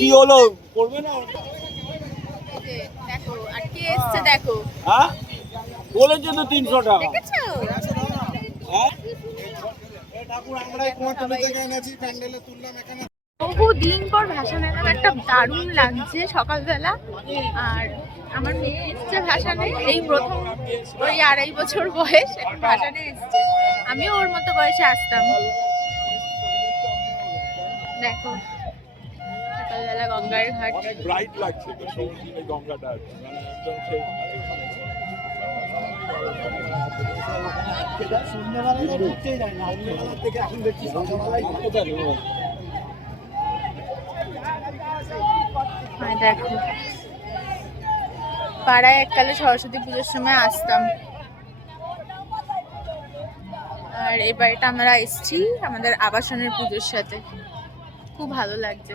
কি হলো করবে না দেখো আর কে এসেছে দেখো। হ্যাঁ বলেছে তো 300 টাকা। দেখেছো? হ্যাঁ বহুদিন পর ভাষণ এলাম, একটা দারুণ লাগছে সকালবেলা। আর আমার মেয়ে এসছে ভাষণে, এই প্রথম ওই 2.5 বছর বয়স এখন ভাষণে এসছে। আমিও ওর মতো বয়সে আসতাম। দেখো সকালবেলা গঙ্গার ঘাট অনেক ব্রাইট লাগছে এই গঙ্গাটা, মানে একদম সেই দেখো পাড়ায় এককালে সরস্বতী পুজোর সময় আসতাম। আর এই বাড়িটা আমরা এসেছি আমাদের আবাসনের পুজোর সাথে, খুব ভালো লাগছে।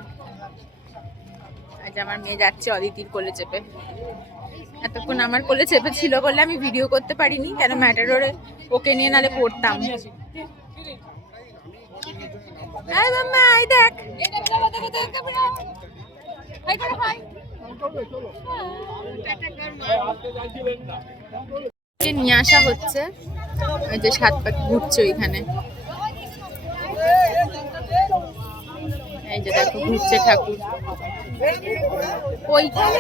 আজ আমার মেয়ে যাচ্ছে অদিতির কোলে চেপে। এতক্ষণ আমার কোলে চেপে ছিল বলে আমি ভিডিও করতে পারিনি, কেন ম্যাটাডোরে ওকে নিয়ে নালে পড়তাম। দেখ নিয়ে আসা হচ্ছে, ওই যে 7 পাখি ঘুরছে ওইখানে। এই যে দেখো ঘুরছে ঠাকুর ওইখানে।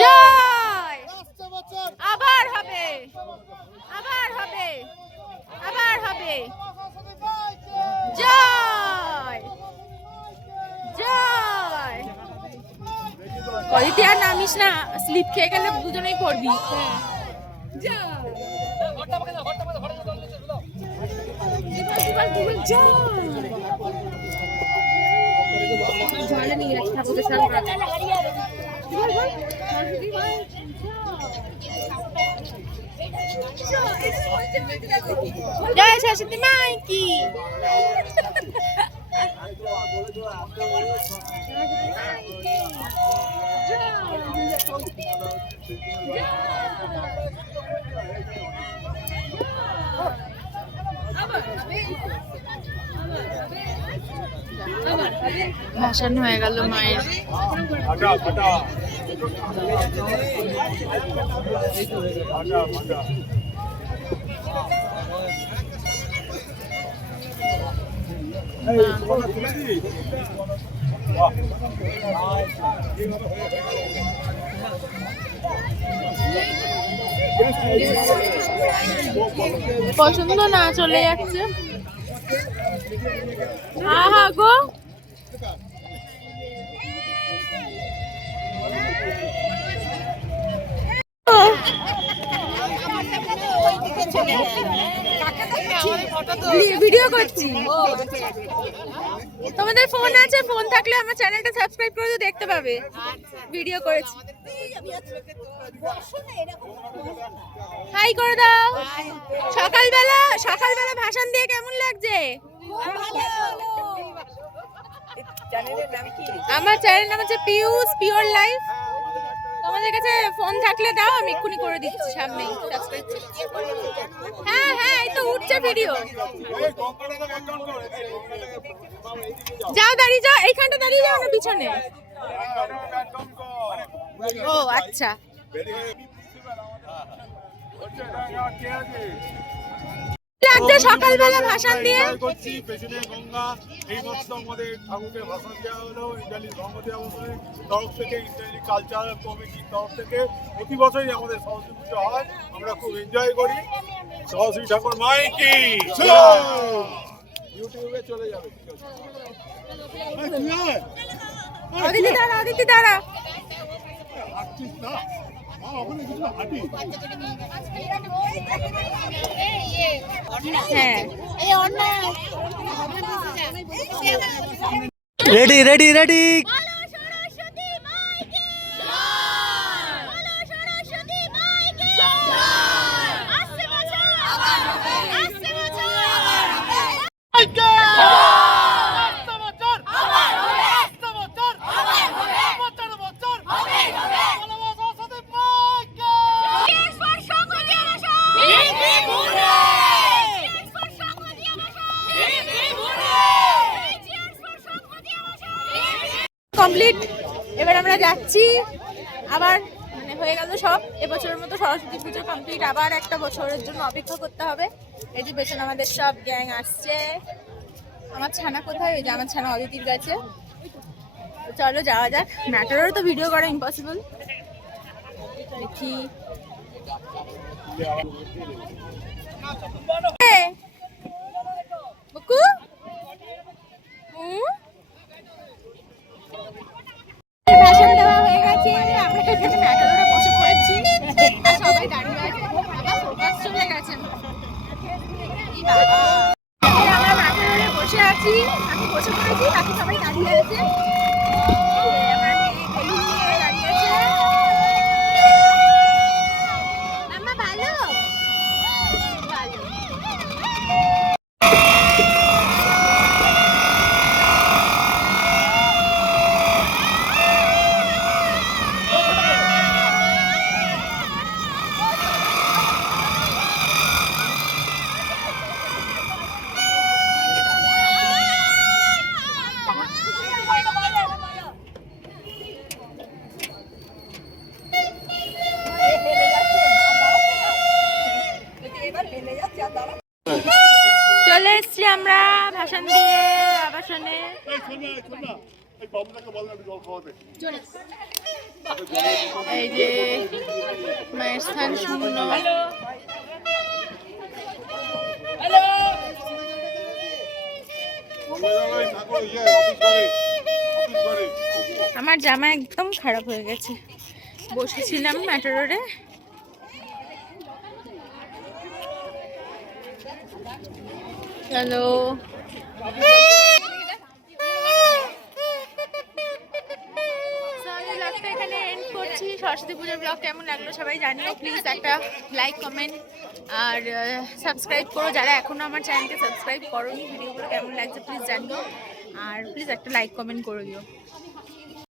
জয়, আবার হবে, আবার হবে, আবার হবে। জয় জয়। অদিতি আর নামিস না, স্লিপ খেয়ে গেলে দুজনেই পড়বি। জয় সরস্বতী মাই কি। ভাষণ হয়ে গেল মায়ের। পছন্দ না চলে যাচ্ছে। হ্যাঁ হ্যাঁ গো ভিডিও করছি। তোমাদের ফোন আছে, ফোন থাকলে আমার চ্যানেলটা সাবস্ক্রাইব করে তো দেখতে পাবে। ভিডিও করেছি, হাই করে দাও। সকালবেলা সকালবেলা ভাষণ দিয়ে কেমন লাগছে? আমার চ্যানেলের নাম হচ্ছে পিউস পিওর লাইফ। তোমাদের কাছে ফোন থাকলে দাও, আমি এক্ষুনি করে দিচ্ছি সামনেই সাবস্ক্রাইব। হ্যাঁ হ্যাঁ এই তো উঠছে ভিডিও। যাও দাঁড়িয়ে যাও, এইখানটা দাঁড়িয়ে যাও না পিছনে। ও আচ্ছা লাগছে সকালবেলা ভাষণ দিয়ে। পেছনে গঙ্গা, এই মাত্র আমাদের ঠাকুরকে ভাষণ দেওয়া হলো ইন্টালি ধর্মতী আবাসনের তরফ থেকে, ইন্টালি কালচারাল কমিটির তরফ থেকে। প্রতি বছরই আমাদের সরস্বতী পুজো হয়, আমরা খুব এনজয় করি। সরস্বতী ঠাকুর মাই কি। ইউটিউবে চলে যাবে। অদিতি দাঁড়া, অদিতি দাঁড়া। Ready ready ready. কমপ্লিট। এবার আমরা যাচ্ছি আবার, মানে হয়ে গেল সব। এবছরের মতো সরস্বতী পুজো কমপ্লিট, আবার একটা বছরের জন্য অপেক্ষা করতে হবে। এই যে পেছনে আমাদের সব গ্যাং আসছে। আমার ছানা কোথায়? এই যে আমার ছানা অদিতির কাছে। চলো যাওয়া যাক। ম্যাটারও তো ভিডিও করা ইম্পসিবল। দেখি বুকু ভাষণ দেওয়া হয়ে গেছে। আমরা এখানে ম্যাটারোরে বসে পড়েছি আর সবাই দাঁড়িয়ে আছে। আবার ফোকাস চলে গেছে। এই বাবা, আমরা ম্যাটারোরে বসে আছি, আমি বসে পড়েছি, বাকি সবাই দাঁড়িয়ে আছে। আমার মেয়ে বেলুন নিয়ে দাঁড়িয়ে আছে। মাম্মা ভালো ভালো। চলে এসছি আমরা ভাষণ দিয়ে আবাসনে। এই যে মায়ের স্থান শূন্য। আমার জামা একদম খারাপ হয়ে গেছে। বসেছিলাম ম্যাটারোরে, চলো এখানে এন্ড করছি। সরস্বতী পুজোর ব্লগ কেমন লাগলো সবাই জানিও। প্লিজ একটা লাইক কমেন্ট আর সাবস্ক্রাইব করো যারা এখনো আমার চ্যানেলকে সাবস্ক্রাইব করোনি। ভিডিওগুলো কেমন লাগছে প্লিজ জানিও, আর প্লিজ একটা লাইক কমেন্ট করে দিও।